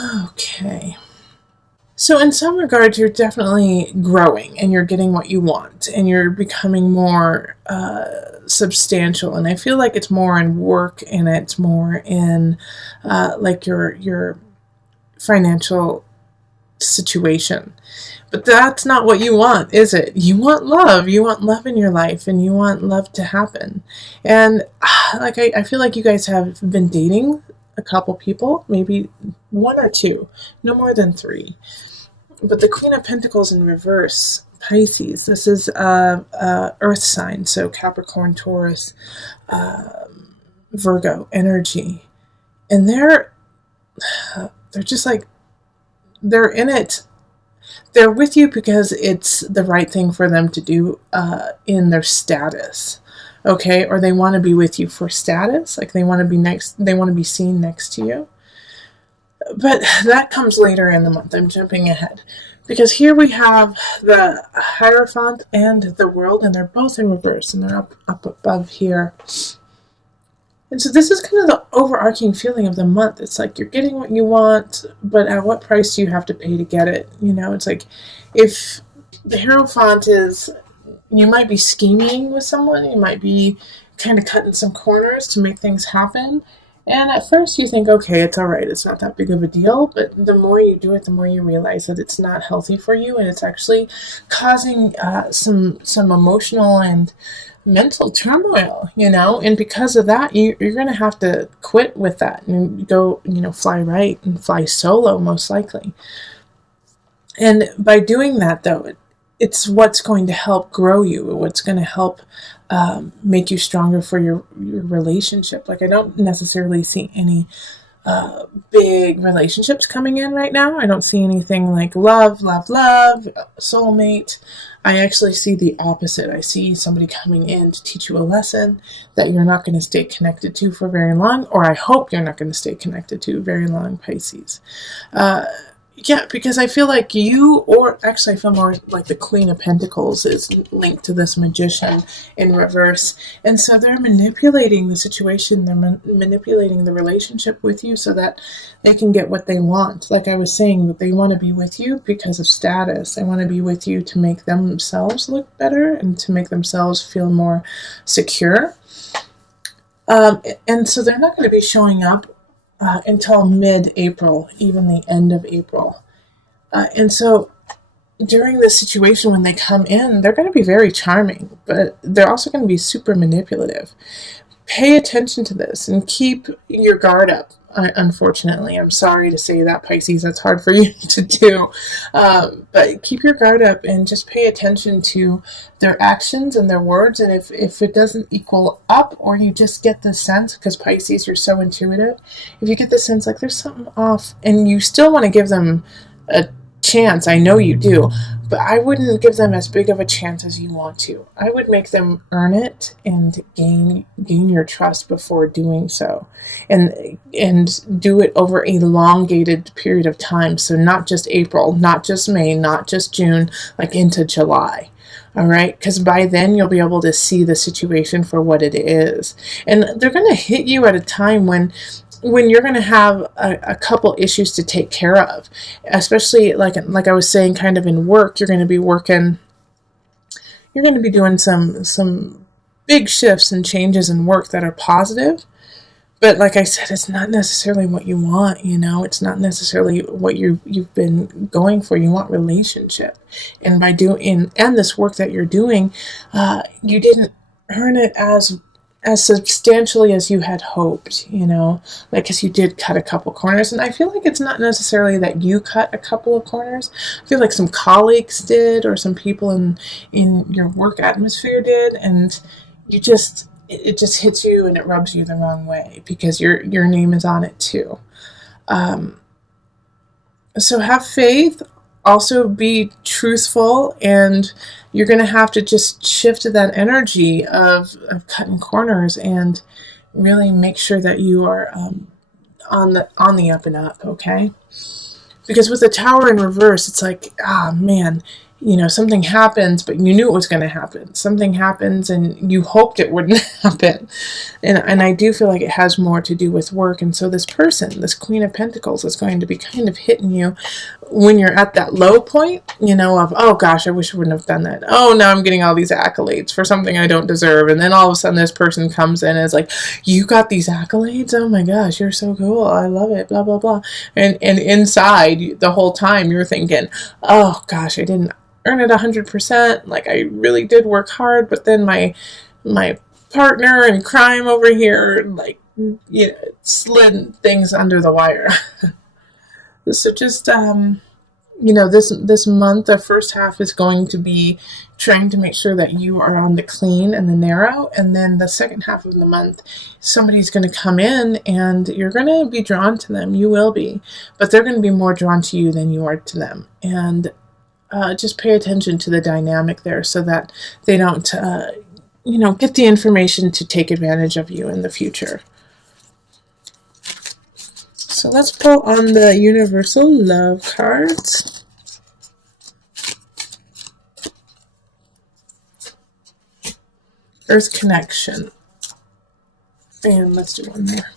Okay. So in some regards, you're definitely growing and you're getting what you want and you're becoming more substantial. And I feel like it's more in work and it's more in like your financial situation. But that's not what you want, is it? You want love. You want love in your life and you want love to happen. And like I feel like you guys have been dating a couple people, maybe one or two, no more than three. But the Queen of Pentacles in reverse, Pisces, this is Earth sign, so Capricorn, Taurus, Virgo energy. And they're just like, they're in it. They're with you because it's the right thing for them to do in their status. Okay, or they want to be with you for status, like they want to be next, they want to be seen next to you. But that comes later in the month. I'm jumping ahead. Because here we have the Hierophant and the World, and they're both in reverse, and they're up above here. And so this is kind of the overarching feeling of the month. It's like you're getting what you want, but at what price do you have to pay to get it? You know, it's like if the Hierophant is, you might be scheming with someone, you might be kind of cutting some corners to make things happen. And at first you think, okay, it's all right, it's not that big of a deal. But the more you do it, the more you realize that it's not healthy for you, and it's actually causing some emotional and mental turmoil, you know. And because of that, you're going to have to quit with that and go, you know, fly right and fly solo, most likely. And by doing that, though, it's what's going to help grow you, what's going to help make you stronger for your relationship. Like, I don't necessarily see any big relationships coming in right now. I don't see anything like love, soulmate. I actually see the opposite. I see somebody coming in to teach you a lesson that you're not going to stay connected to for very long, or I hope you're not going to stay connected to very long, Pisces. Yeah, because I feel like you, or actually I feel more like the Queen of Pentacles is linked to this Magician in reverse. And so they're manipulating the situation, they're manipulating the relationship with you so that they can get what they want. Like I was saying, that they want to be with you because of status. They want to be with you to make themselves look better and to make themselves feel more secure. And so they're not going to be showing up until mid-April, even the end of April. And so during this situation, when they come in, they're going to be very charming, but they're also going to be super manipulative. Pay attention to this and keep your guard up. Unfortunately, I'm sorry to say that, Pisces, that's hard for you to do. But keep your guard up and just pay attention to their actions and their words. And if it doesn't equal up, or you just get the sense, because Pisces, you're so intuitive, if you get the sense like there's something off and you still want to give them a chance, I know you do, but I wouldn't give them as big of a chance as you want to. I would make them earn it and gain your trust before doing so, and do it over a elongated period of time. So not just April, not just May, not just June, like into July. All right, because by then you'll be able to see the situation for what it is, and they're going to hit you at a time when you're going to have a couple issues to take care of, especially like I was saying, kind of in work. You're going to be doing some big shifts and changes in work that are positive. But like I said, it's not necessarily what you want, you know. It's not necessarily what you've been going for. You want relationship, and by doing and this work that you're doing, you didn't earn it as substantially as you had hoped, you know, like, because you did cut a couple corners. And I feel like it's not necessarily that you cut a couple of corners. I feel like some colleagues did, or some people in your work atmosphere did, and you just, it just hits you and it rubs you the wrong way because your name is on it too. So have faith. Also be truthful, and you're going to have to just shift to that energy of cutting corners and really make sure that you are on the up and up, okay? Because with the Tower in reverse, it's like, man, something happens, but you knew it was going to happen. Something happens and you hoped it wouldn't happen. And I do feel like it has more to do with work. And so this person, this Queen of Pentacles, is going to be kind of hitting you when you're at that low point, of, oh gosh, I wish I wouldn't have done that. Oh, now I'm getting all these accolades for something I don't deserve. And then all of a sudden this person comes in and is like, you got these accolades? Oh my gosh, you're so cool. I love it, blah, blah, blah. And inside the whole time you're thinking, oh gosh, I didn't earn it 100%. Like, I really did work hard, but then my partner in crime over here, like, slid things under the wire. So just this month, the first half is going to be trying to make sure that you are on the clean and the narrow, and then the second half of the month, somebody's going to come in and you're going to be drawn to them. You will be, but they're going to be more drawn to you than you are to them. And just pay attention to the dynamic there so that they don't, get the information to take advantage of you in the future. So let's pull on the Universal Love cards. Earth Connection. And let's do one there.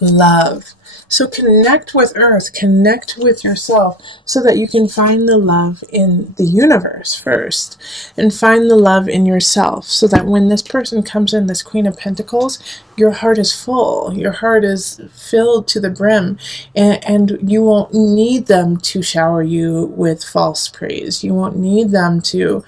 Love. So connect with Earth, connect with yourself so that you can find the love in the universe first and find the love in yourself so that when this person comes in, this Queen of Pentacles, your heart is full, your heart is filled to the brim, and you won't need them to shower you with false praise. You won't need them to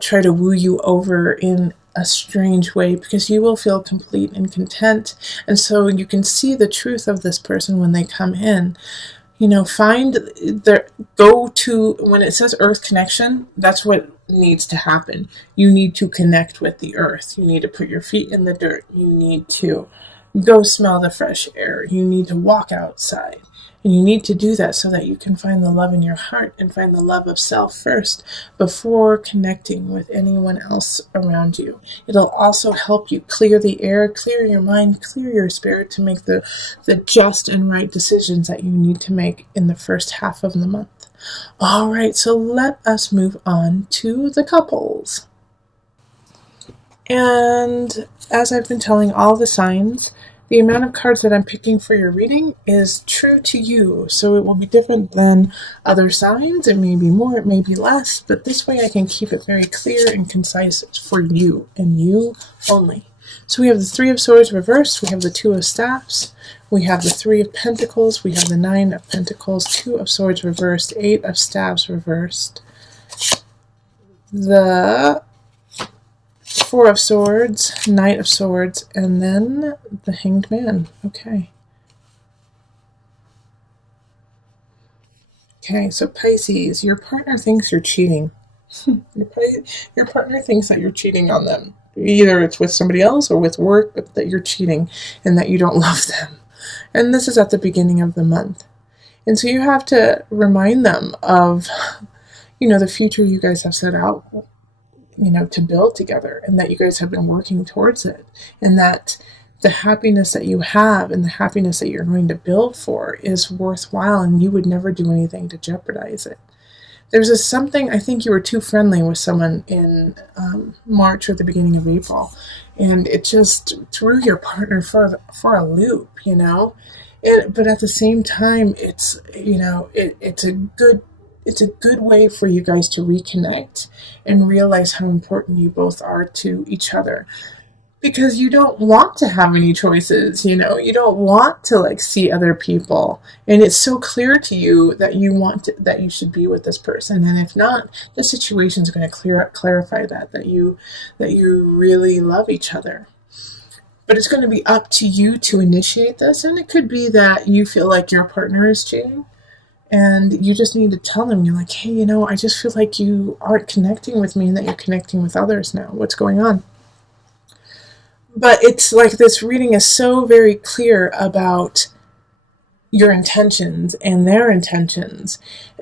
try to woo you over in a strange way, because you will feel complete and content. And so you can see the truth of this person when they come in. Find go to, when it says Earth Connection, that's what needs to happen. You need to connect with the earth. You need to put your feet in the dirt. You need to go smell the fresh air. You need to walk outside. And you need to do that so that you can find the love in your heart and find the love of self first before connecting with anyone else around you. It'll also help you clear the air, clear your mind, clear your spirit to make the just and right decisions that you need to make in the first half of the month. All right, so let us move on to the couples. And as I've been telling all the signs, the amount of cards that I'm picking for your reading is true to you, so it will be different than other signs. It may be more, it may be less, but this way I can keep it very clear and concise for you and you only. So we have the Three of Swords reversed, we have the Two of Staffs, we have the Three of Pentacles, we have the Nine of Pentacles, Two of Swords reversed, Eight of Staves reversed, the Four of Swords, Knight of Swords, and then the Hanged Man. Okay. Okay, so Pisces, your partner thinks you're cheating. Your partner thinks that you're cheating on them. Either it's with somebody else or with work, but that you're cheating and that you don't love them. And this is at the beginning of the month. And so you have to remind them of, the future you guys have set out, to build together, and that you guys have been working towards it, and that the happiness that you have and the happiness that you're going to build for is worthwhile, and you would never do anything to jeopardize it. There's something, I think you were too friendly with someone in March or the beginning of April, and it just threw your partner for a loop, but at the same time, it's it's a good way for you guys to reconnect and realize how important you both are to each other. Because you don't want to have any choices, you don't want to see other people. And it's so clear to you that that you should be with this person. And if not, the situation is going to clarify that you really love each other. But it's going to be up to you to initiate this. And it could be that you feel like your partner is cheating. And you just need to tell them, you're like, hey, I just feel like you aren't connecting with me and that you're connecting with others now. What's going on? But it's like this reading is so very clear about your intentions and their intentions.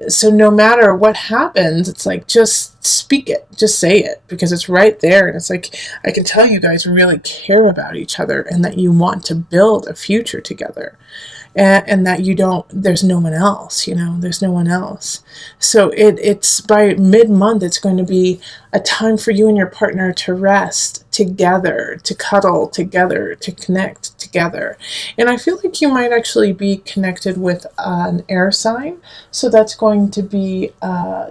So no matter what happens, it's like, just speak it, just say it, because it's right there. And it's like, I can tell you guys really care about each other and that you want to build a future together. and that you don't, there's no one else, there's no one else. So it's by mid-month, it's going to be a time for you and your partner to rest together, to cuddle together, to connect together. And I feel like you might actually be connected with an air sign. So that's going to be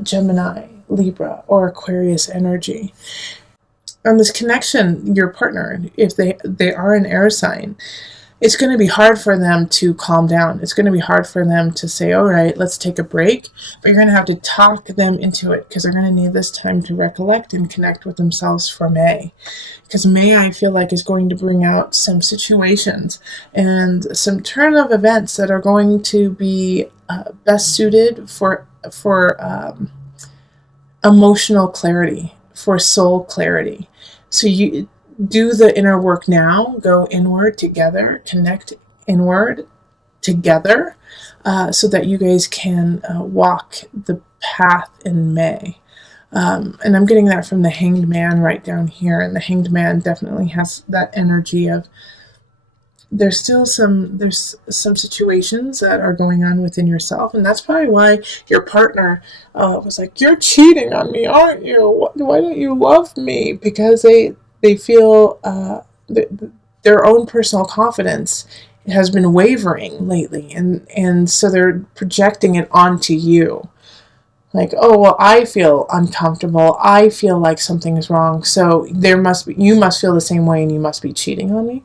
Gemini, Libra, or Aquarius energy. And this connection, your partner, if they are an air sign, it's going to be hard for them to calm down. It's going to be hard for them to say, all right, let's take a break. But you're going to have to talk them into it, because they're going to need this time to recollect and connect with themselves for May. Because May, I feel like, is going to bring out some situations and some turn of events that are going to be best suited for emotional clarity, for soul clarity. So you do the inner work now, go inward together, connect inward together, so that you guys can walk the path in May. And I'm getting that from the Hanged Man right down here. And the Hanged Man definitely has that energy of, there's some situations that are going on within yourself, and that's probably why your partner was like, you're cheating on me, aren't you? Why don't you love me? Because they feel their own personal confidence has been wavering lately, and so they're projecting it onto you. Like, oh, well, I feel uncomfortable, I feel like something is wrong, so you must feel the same way, and you must be cheating on me.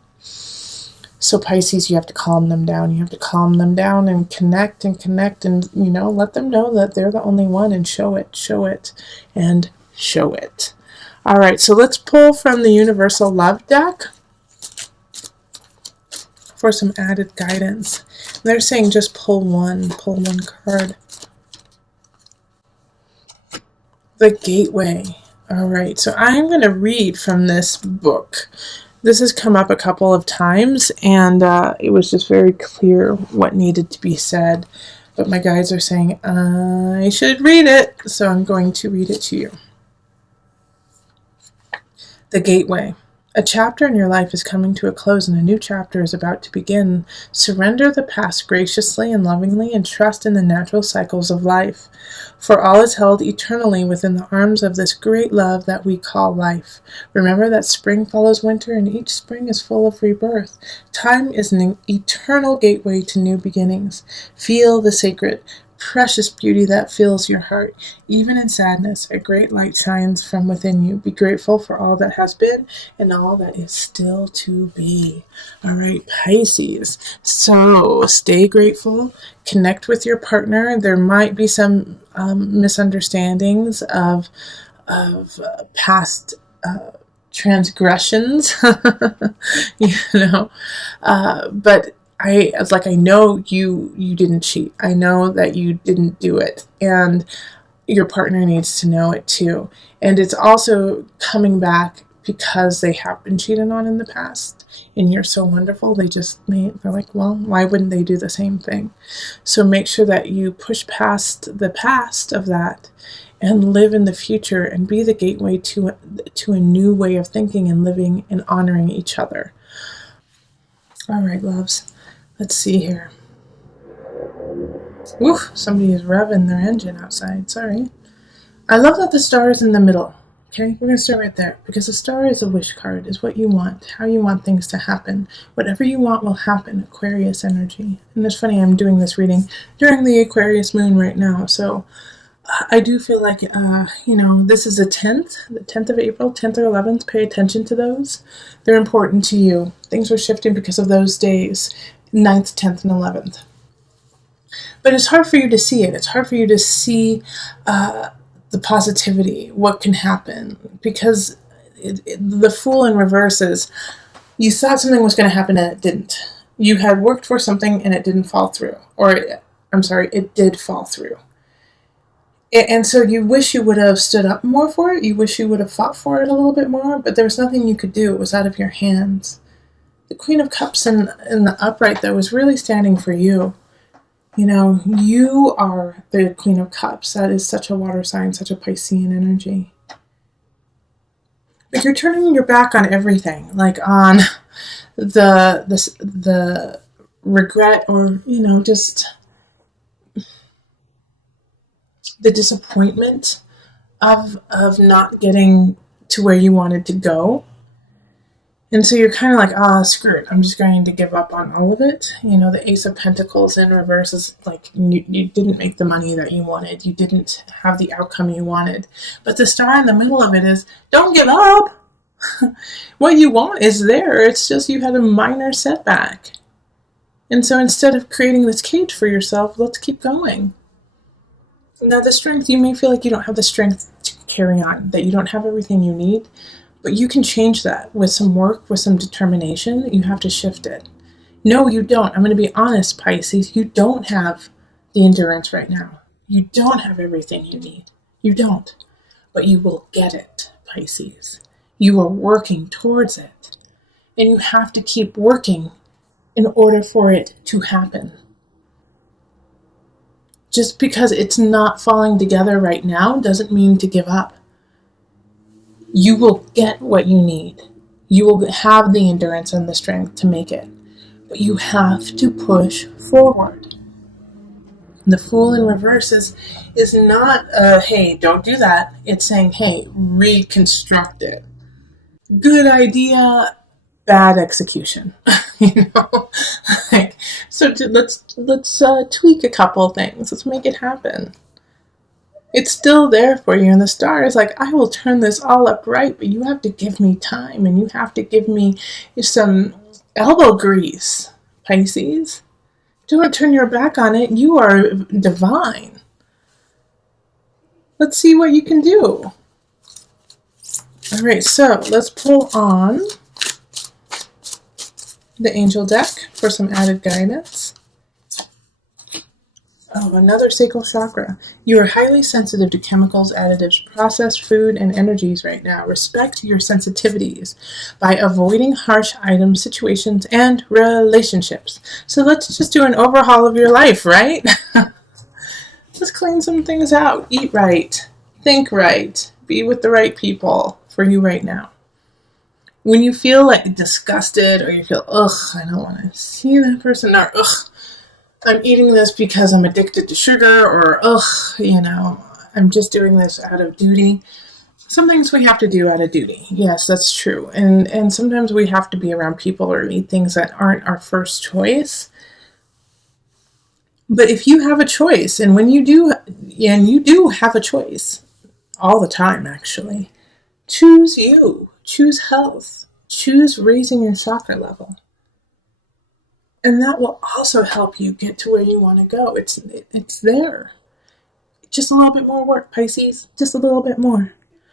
So Pisces, you have to calm them down. You have to calm them down and connect and let them know that they're the only one, and show it, and show it. All right, so let's pull from the Universal Love deck for some added guidance. They're saying just pull one card. The Gateway. All right, so I'm going to read from this book. This has come up a couple of times, and it was just very clear what needed to be said. But my guides are saying I should read it, so I'm going to read it to you. The Gateway. A chapter in your life is coming to a close, and a new chapter is about to begin. Surrender the past graciously and lovingly, and trust in the natural cycles of life. For all is held eternally within the arms of this great love that we call life. Remember that spring follows winter, and each spring is full of rebirth. Time is an eternal gateway to new beginnings. Feel the sacred, precious beauty that fills your heart. Even in sadness, a great light shines from within you. Be grateful for all that has been and all that is still to be. All right, Pisces. So stay grateful. Connect with your partner. There might be some misunderstandings of past transgressions, but I know you didn't cheat. I know that you didn't do it, and your partner needs to know it too. And it's also coming back because they have been cheated on in the past, and you're so wonderful. They're like, well, why wouldn't they do the same thing? So make sure that you push past the past of that and live in the future, and be the gateway to a new way of thinking and living and honoring each other. All right, loves. Let's see here. Oof, somebody is revving their engine outside. Sorry. I love that the star is in the middle. Okay, we're going to start right there, because the star is a wish card, is what you want, how you want things to happen. Whatever you want will happen, Aquarius energy. And it's funny, I'm doing this reading during the Aquarius moon right now, so I do feel like, this is the 10th of April, 10th or 11th. Pay attention to those. They're important to you. Things are shifting because of those days, 9th, 10th, and 11th. But it's hard for you to see it. It's hard for you to see the positivity, what can happen, because the Fool in reverse is, you thought something was going to happen and it didn't. You had worked for something and it didn't fall through. It did fall through. And so you wish you would have stood up more for it. You wish you would have fought for it a little bit more, but there was nothing you could do. It was out of your hands. The Queen of Cups in the upright, though, was really standing for you. You are the Queen of Cups. That is such a water sign, such a Piscean energy. But you're turning your back on everything, like on the regret or, just the disappointment of not getting to where you wanted to go. And so you're kind of like, screw it. I'm just going to give up on all of it. The Ace of Pentacles in reverse is like you didn't make the money that you wanted. You didn't have the outcome you wanted. But the star in the middle of it is, don't give up. What you want is there. It's just you had a minor setback. And so instead of creating this cage for yourself, let's keep going. Now, the strength, you may feel like you don't have the strength to carry on, that you don't have everything you need, but you can change that with some work, with some determination. You have to shift it. No, you don't. I'm going to be honest, Pisces. You don't have the endurance right now. You don't have everything you need. You don't. But you will get it, Pisces. You are working towards it. And you have to keep working in order for it to happen. Just because it's not falling together right now doesn't mean to give up. You will get what you need. You will have the endurance and the strength to make it. But you have to push forward. The Fool in reverse is not, hey, don't do that. It's saying, hey, reconstruct it. Good idea, bad execution. So let's tweak a couple things. Let's make it happen. It's still there for you, and the star is like, I will turn this all up right, but you have to give me time, and you have to give me some elbow grease, Pisces. Don't turn your back on it. You are divine. Let's see what you can do. All right, so let's pull on the angel deck for some added guidance. Oh, another sacral chakra. You are highly sensitive to chemicals, additives, processed food, and energies right now. Respect your sensitivities by avoiding harsh items, situations, and relationships. So let's just do an overhaul of your life, right? Let's clean some things out. Eat right. Think right. Be with the right people for you right now. When you feel like disgusted or you feel, I don't want to see that person, or I'm eating this because I'm addicted to sugar, or I'm just doing this out of duty. Some things we have to do out of duty. Yes, that's true. And sometimes we have to be around people or eat things that aren't our first choice. But if you have a choice, and when you do, and you do have a choice all the time, actually, choose you. Choose health. Choose raising your chakra level. And that will also help you get to where you want to go. It's there. Just a little bit more work, Pisces. Just a little bit more.